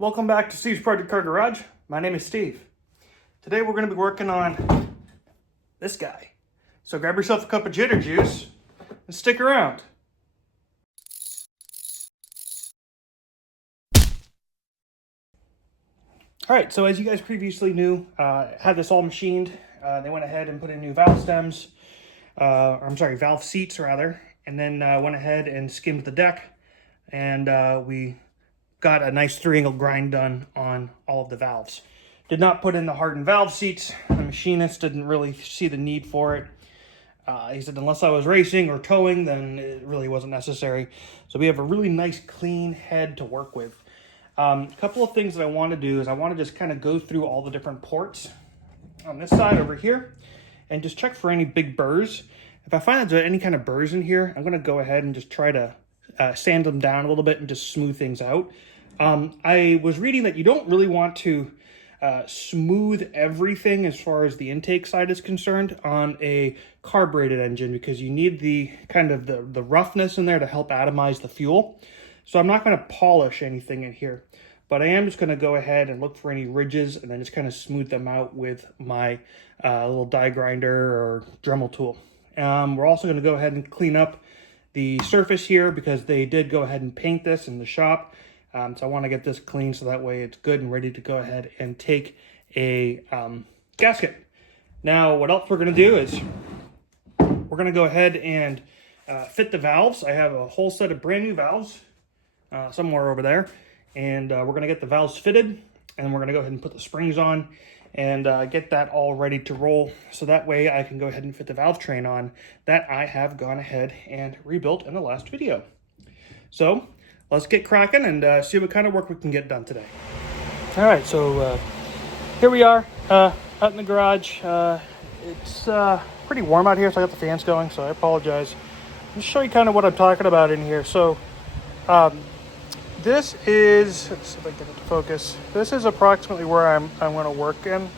Welcome back to Steve's Project Car Garage. My name is Steve. Today we're going to be working on this guy. So grab yourself a cup of jitter juice and stick around. Alright, so as you guys previously knew, had this all machined. They went ahead and put in new valve stems, valve seats rather, and then went ahead and skimmed the deck, and we got a nice 3-angle grind done on all of the valves. Did not put in the hardened valve seats. The machinist didn't really see the need for it. He said unless I was racing or towing, then it really wasn't necessary. So we have a really nice clean head to work with. A couple of things that I want to do is I want to just kind of go through all the different ports on this side over here and just check for any big burrs. If I find that there's any kind of burrs in here, I'm going to go ahead and just try to sand them down a little bit and just smooth things out. I was reading that you don't really want to smooth everything as far as the intake side is concerned on a carbureted engine, because you need the kind of the roughness in there to help atomize the fuel. So I'm not going to polish anything in here, but I am just going to go ahead and look for any ridges and then just kind of smooth them out with my little die grinder or Dremel tool. We're also going to go ahead and clean up the surface here because they did go ahead and paint this in the shop. So I want to get this clean so that way it's good and ready to go ahead and take a gasket. Now, what else we're going to do is we're going to go ahead and fit the valves. I have a whole set of brand new valves somewhere over there. And we're going to get the valves fitted. And we're going to go ahead and put the springs on and get that all ready to roll. So that way I can go ahead and fit the valve train on that I have gone ahead and rebuilt in the last video. So let's get cracking and see what kind of work we can get done today. All right, so here we are out in the garage. It's pretty warm out here, so I got the fans going, so I apologize. I'll show you kind of what I'm talking about in here. So this is, let's see if I can get it to focus. This is approximately where I'm going to work in.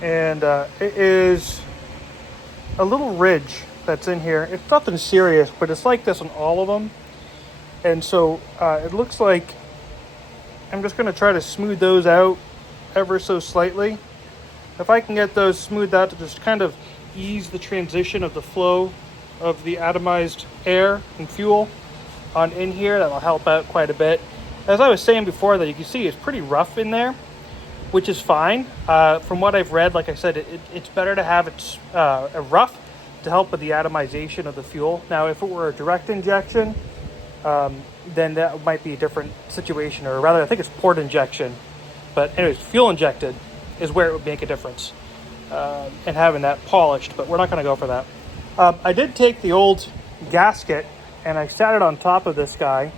And it is a little ridge that's in here. It's nothing serious, but it's like this on all of them. And so it looks like I'm just going to try to smooth those out ever so slightly. If I can get those smoothed out to just kind of ease the transition of the flow of the atomized air and fuel on in here, that'll help out quite a bit. As I was saying before, that you can see it's pretty rough in there, which is fine. From what I've read, like I said, it's better to have it rough to help with the atomization of the fuel. Now, if it were a direct injection, then that might be a different situation, or rather I think it's port injection, but anyways, fuel injected is where it would make a difference, and having that polished, but we're not going to go for that. I did take the old gasket and I sat it on top of this guy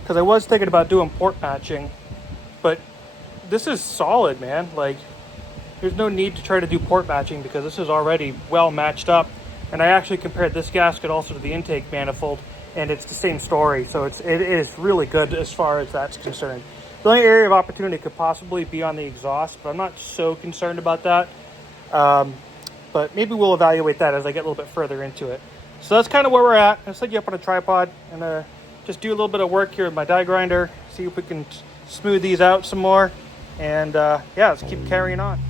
because I was thinking about doing port matching, but this is solid, man. Like, there's no need to try to do port matching because this is already well matched up. And I actually compared this gasket also to the intake manifold, and it's the same story. So it is really good as far as that's concerned. The only area of opportunity could possibly be on the exhaust, but I'm not so concerned about that. But maybe we'll evaluate that as I get a little bit further into it. So that's kind of where we're at. I'll set you up on a tripod and just do a little bit of work here with my die grinder, see if we can smooth these out some more. And yeah, let's keep carrying on.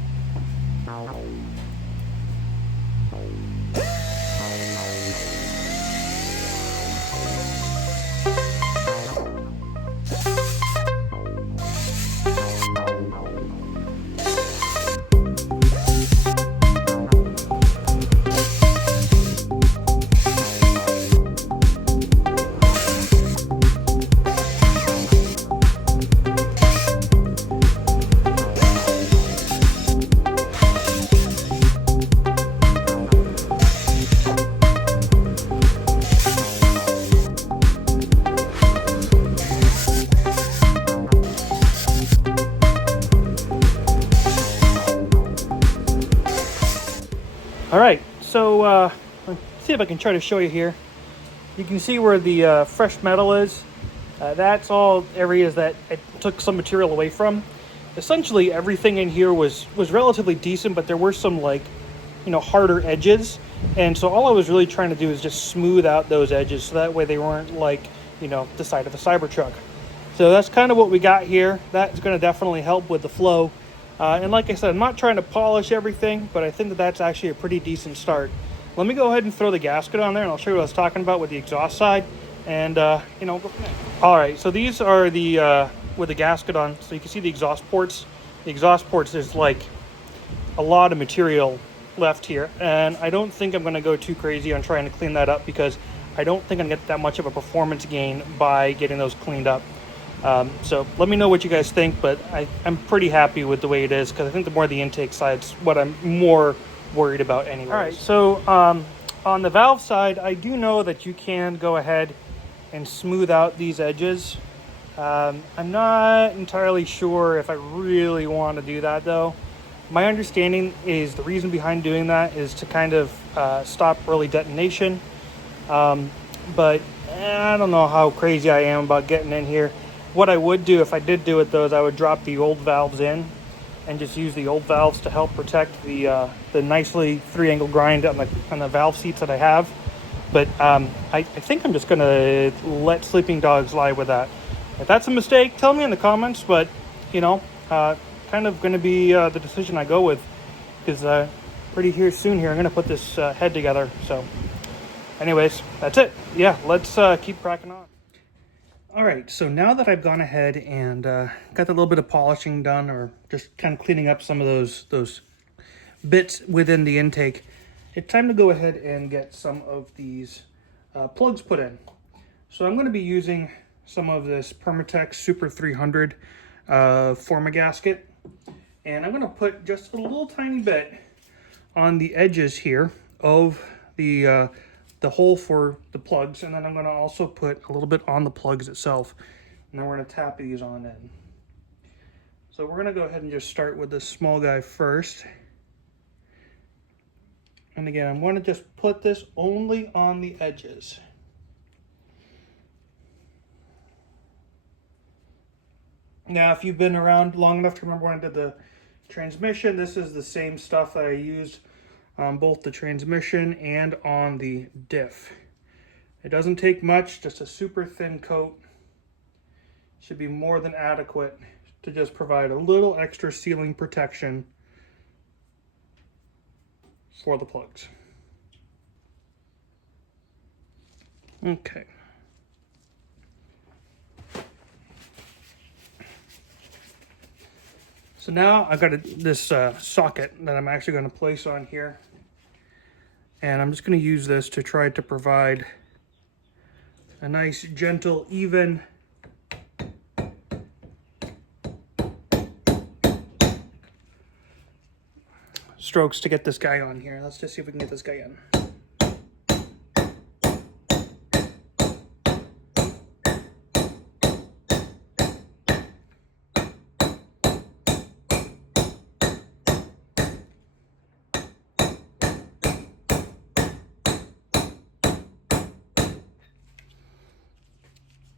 All right, so let's see if I can try to show you here. You can see where the fresh metal is. That's all areas that it took some material away from. Essentially, everything in here was relatively decent, but there were some, like, harder edges. And so all I was really trying to do is just smooth out those edges so that way they weren't like, the side of a Cybertruck. So that's kind of what we got here. That's going to definitely help with the flow. And like I said, I'm not trying to polish everything, but I think that that's actually a pretty decent start. Let me go ahead and throw the gasket on there, and I'll show you what I was talking about with the exhaust side. And, you know, go from there. All right, so these are the, with the gasket on. So you can see the exhaust ports. The exhaust ports, there's like a lot of material left here. And I don't think I'm going to go too crazy on trying to clean that up, because I don't think I'm going to get that much of a performance gain by getting those cleaned up. So let me know what you guys think, but I'm pretty happy with the way it is, because I think the more the intake side's what I'm more worried about anyways. All right, so on the valve side, I do know that you can go ahead and smooth out these edges. I'm not entirely sure if I really want to do that though. My understanding is the reason behind doing that is to kind of stop early detonation. But I don't know how crazy I am about getting in here. What I would do if I did do it though is I would drop the old valves in and just use the old valves to help protect the nicely 3-angle grind on the valve seats that I have. But I think I'm just gonna let sleeping dogs lie with that. If that's a mistake, tell me in the comments. But you know, kind of gonna be the decision I go with, because pretty here soon here I'm gonna put this head together. So anyways, that's it. Yeah, let's keep cracking on. All right, so now that I've gone ahead and got a little bit of polishing done, or just kind of cleaning up some of those bits within the intake, it's time to go ahead and get some of these plugs put in. So I'm going to be using some of this Permatex Super 300 Forma gasket, and I'm going to put just a little tiny bit on the edges here of the hole for the plugs, and then I'm going to also put a little bit on the plugs itself, and then we're going to tap these on in. So we're going to go ahead and just start with this small guy first. And again, I'm going to just put this only on the edges. Now, if you've been around long enough to remember when I did the transmission, this is the same stuff that I used on both the transmission and on the diff. It doesn't take much, just a super thin coat should be more than adequate to just provide a little extra sealing protection for the plugs. Okay. So now I've got this socket that I'm actually going to place on here. And I'm just going to use this to try to provide a nice, gentle, even strokes to get this guy on here. Let's just see if we can get this guy in.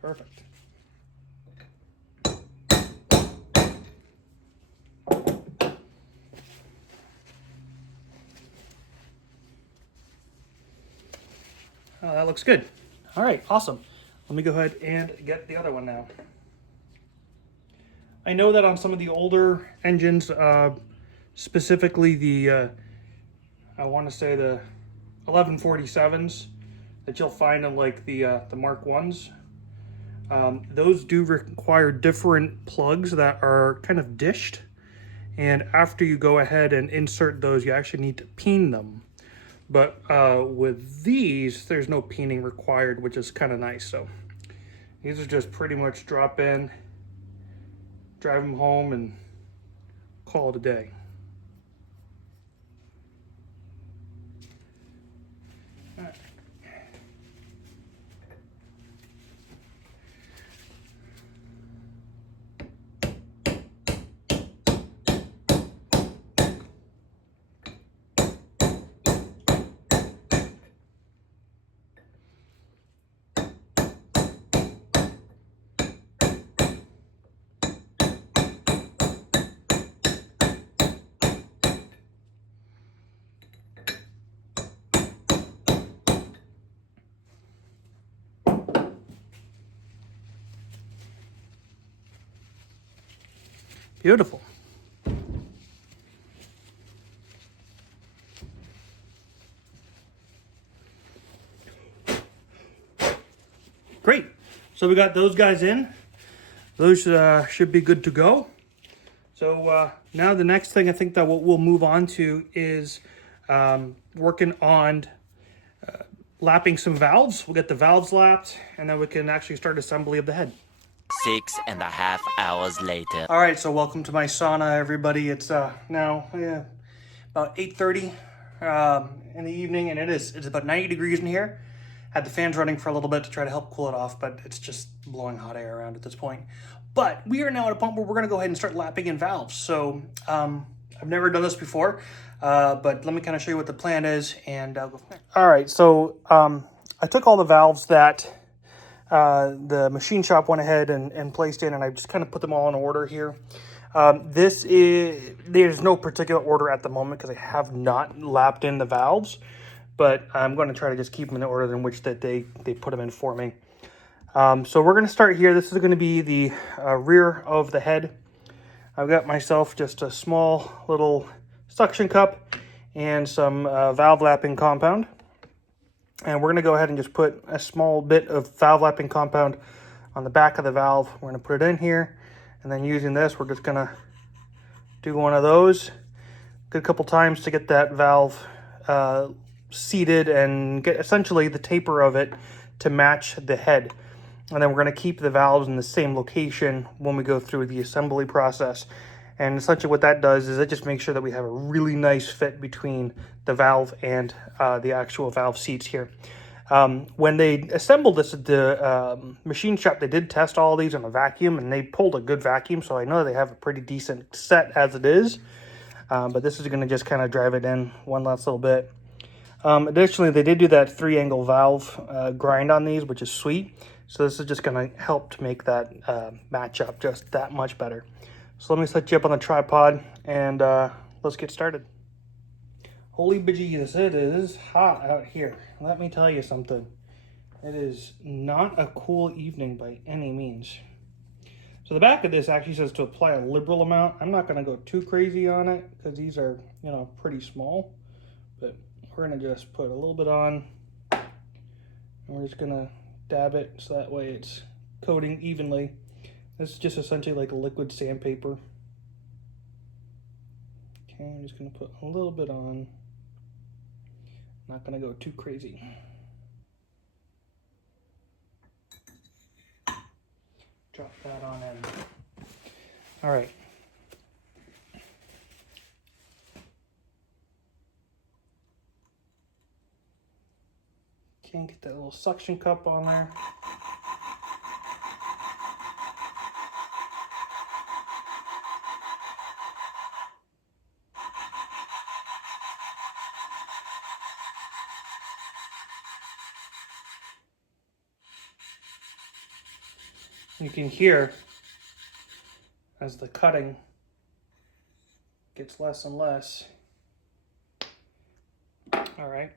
Perfect. Oh, that looks good. All right, awesome. Let me go ahead and get the other one now. I know that on some of the older engines, specifically the, I want to say the 1147s that you'll find in like the Mark 1s, those do require different plugs that are kind of dished. And after you go ahead and insert those, you actually need to peen them. But with these, there's no peening required, which is kind of nice. So these are just pretty much drop in, drive them home, and call it a day. All right. Beautiful. Great. So we got those guys in. Those should be good to go. So now the next thing I think that we'll move on to is working on lapping some valves. We'll get the valves lapped, and then we can actually start assembly of the head. 6.5 hours later. All right, so welcome to my sauna, everybody. It's now about 8:30 in the evening, and it's about 90 degrees in here. Had the fans running for a little bit to try to help cool it off, but it's just blowing hot air around at this point. But we are now at a point where we're going to go ahead and start lapping in valves. So I've never done this before, but let me kind of show you what the plan is, and I'll go from there. All right, so I took all the valves that the machine shop went ahead and placed in, and I just kind of put them all in order here. There's no particular order at the moment because I have not lapped in the valves, but I'm going to try to just keep them in the order in which that they put them in for me. So we're going to start here. This is going to be the rear of the head. I've got myself just a small little suction cup and some valve lapping compound. And we're going to go ahead and just put a small bit of valve lapping compound on the back of the valve. We're going to put it in here. And then using this, we're just going to do one of those. Good couple times to get that valve seated and get essentially the taper of it to match the head. And then we're going to keep the valves in the same location when we go through the assembly process. And essentially what that does is it just makes sure that we have a really nice fit between the valve and the actual valve seats here. When they assembled this at the machine shop, they did test all these on a vacuum, and they pulled a good vacuum, so I know they have a pretty decent set as it is. But this is going to just kind of drive it in one last little bit. Additionally, they did do that 3-angle valve grind on these, which is sweet. So this is just going to help to make that match up just that much better. So let me set you up on the tripod, and let's get started. Holy bejesus, it is hot out here. Let me tell you something. It is not a cool evening by any means. So the back of this actually says to apply a liberal amount. I'm not going to go too crazy on it because these are, pretty small. But we're going to just put a little bit on, and we're just going to dab it so that way it's coating evenly. This is just essentially like a liquid sandpaper. Okay, I'm just going to put a little bit on. Not going to go too crazy. Drop that on in. All right. Can't get that little suction cup on there. You can hear as the cutting gets less and less. All right.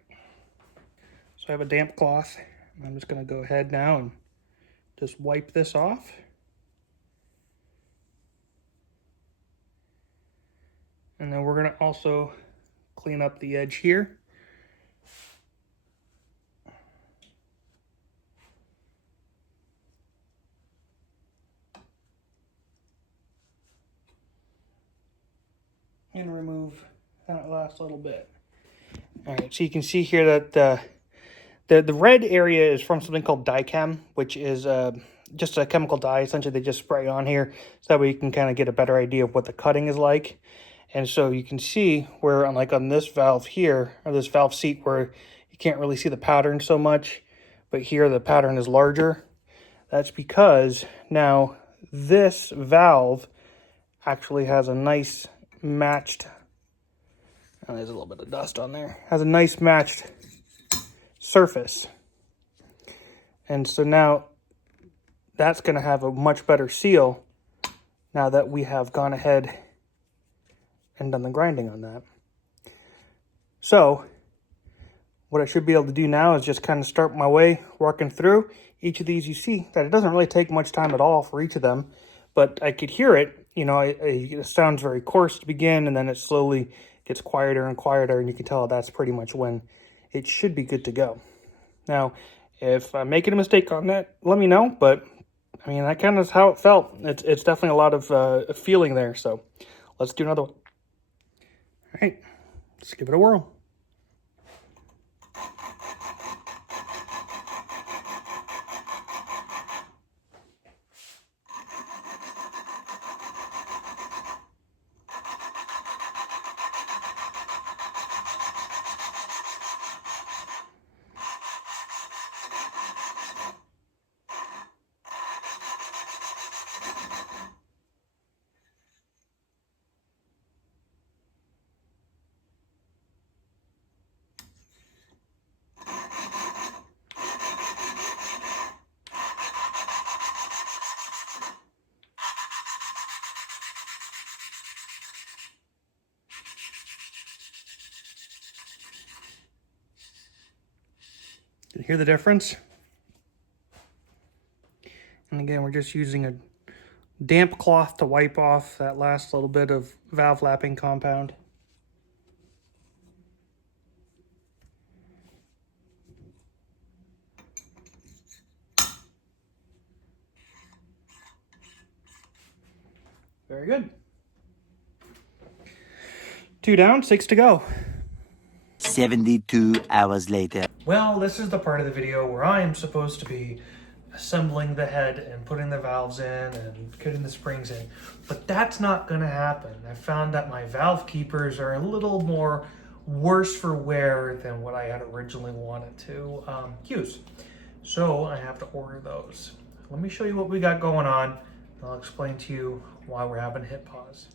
So I have a damp cloth. I'm just going to go ahead now and just wipe this off. And then we're going to also clean up the edge here. And remove that last little bit. All right, so you can see here that the red area is from something called Dicam, which is just a chemical dye. Essentially, they just spray on here so that way you can kind of get a better idea of what the cutting is like. And so you can see where, on this valve here, or this valve seat, where you can't really see the pattern so much, but here the pattern is larger. That's because now this valve actually has a nice matched, there's a little bit of dust on there, has a nice matched surface. And so now that's going to have a much better seal now that we have gone ahead and done the grinding on that. So what I should be able to do now is just kind of start my way working through each of these. You see that it doesn't really take much time at all for each of them, but I could hear it you know, it sounds very coarse to begin, and then it slowly gets quieter and quieter, and you can tell that's pretty much when it should be good to go. Now, if I'm making a mistake on that, let me know, but I mean, that kind of is how it felt. It's definitely a lot of feeling there, so let's do another one. All right, let's give it a whirl. You hear the difference? And again, we're just using a damp cloth to wipe off that last little bit of valve lapping compound. Very good. 2 down, 6 to go. 72 hours later. Well, this is the part of the video where I am supposed to be assembling the head and putting the valves in and putting the springs in, but that's not going to happen. I found that my valve keepers are a little more worse for wear than what I had originally wanted to use. So I have to order those. Let me show you what we got going on, and I'll explain to you why we're having to hit pause.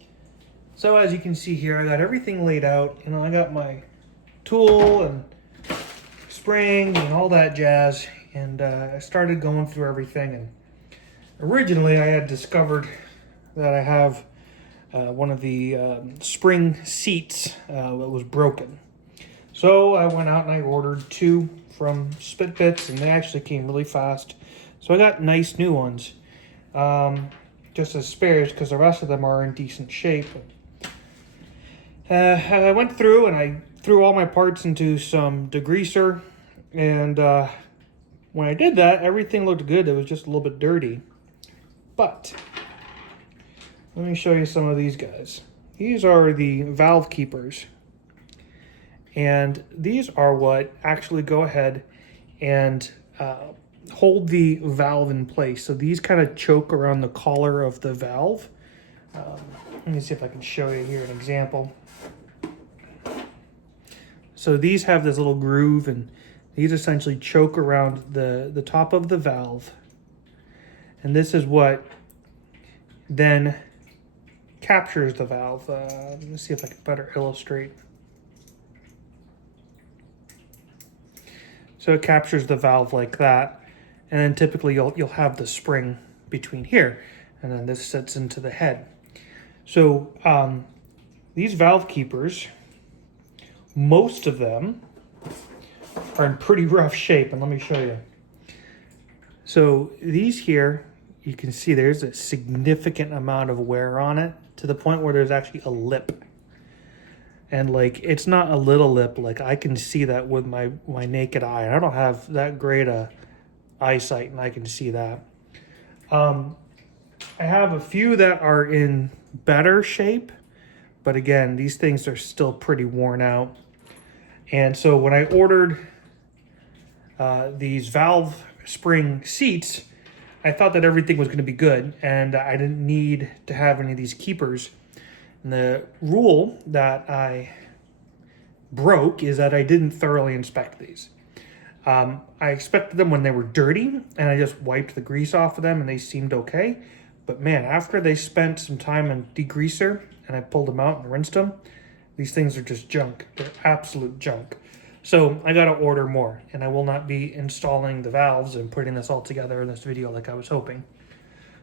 So as you can see here, I got everything laid out. You know, I got my tool and spring and all that jazz, and I started going through everything. And originally I had discovered that I have one of the spring seats that was broken. So I went out and I ordered 2 from Spitfire, and they actually came really fast. So I got nice new ones, just as spares, because the rest of them are in decent shape. I went through and I threw all my parts into some degreaser, and when I did that, everything looked good. It was just a little bit dirty. But let me show you some of these guys. These are the valve keepers, and these are what actually go ahead and hold the valve in place. So these kind of choke around the collar of the valve. Let me see if I can show you here an example. So these have this little groove, and these essentially choke around the top of the valve. And this is what then captures the valve. Let me see if I can better illustrate. So it captures the valve like that. And then typically you'll have the spring between here. And then this sits into the head. So these valve keepers, most of them are in pretty rough shape, and let me show you. So these here, you can see there's a significant amount of wear on it, to the point where there's actually a lip. And like, it's not a little lip, like I can see that with my naked eye. I don't have that great a eyesight, and I can see that. I have a few that are in better shape, but again, these things are still pretty worn out. And so when I ordered these valve spring seats, I thought that everything was going to be good, and I didn't need to have any of these keepers. And the rule that I broke is that I didn't thoroughly inspect these. I expected them when they were dirty, and I just wiped the grease off of them, and they seemed okay. But man, after they spent some time in degreaser, and I pulled them out and rinsed them, these things are just junk. They're absolute junk. So I got to order more, and I will not be installing the valves and putting this all together in this video like I was hoping.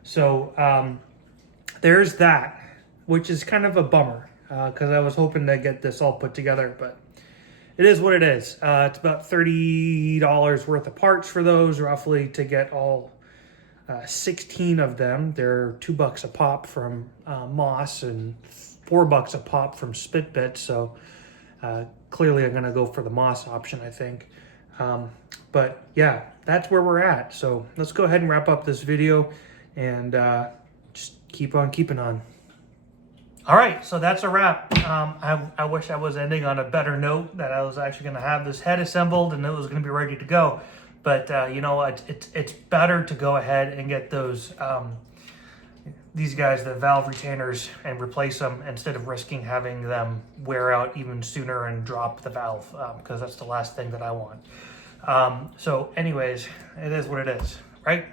So there's that, which is kind of a bummer, because I was hoping to get this all put together, but it is what it is. It's about $30 worth of parts for those, roughly, to get all 16 of them. They're $2 a pop from Moss and $4 a pop from Spitbit. So clearly I'm gonna go for the Moss option, I think. But yeah, that's where we're at. So let's go ahead and wrap up this video and just keep on keeping on. All right, so that's a wrap. I wish I was ending on a better note, that I was actually gonna have this head assembled and it was gonna be ready to go. But you know what, it's better to go ahead and get those, these guys, the valve retainers, and replace them instead of risking having them wear out even sooner and drop the valve, because that's the last thing that I want. So anyways, it is what it is, right?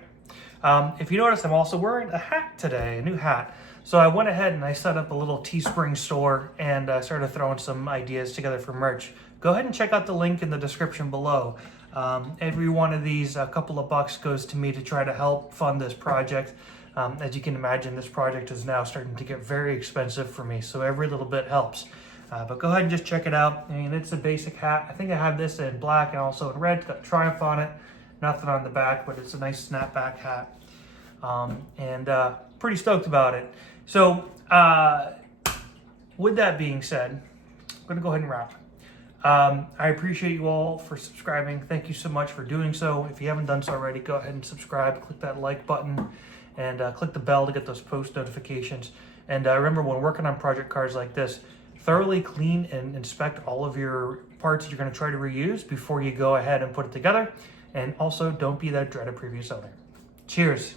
If you notice, I'm also wearing a hat today, a new hat. So I went ahead and I set up a little Teespring store and started throwing some ideas together for merch. Go ahead and check out the link in the description below. Every one of these, a couple of bucks, goes to me to try to help fund this project. As you can imagine, this project is now starting to get very expensive for me, so every little bit helps. But go ahead and just check it out. I mean, it's a basic hat. I think I have this in black and also in red. It's got Triumph on it. Nothing on the back, but it's a nice snapback hat. And pretty stoked about it. So with that being said, I'm going to go ahead and wrap. I appreciate you all for subscribing. Thank you so much for doing so. If you haven't done so already, go ahead and subscribe. Click that like button and click the bell to get those post notifications. And remember, when working on project cars like this, thoroughly clean and inspect all of your parts that you're going to try to reuse before you go ahead and put it together. And also, don't be that dreaded previous owner. Cheers.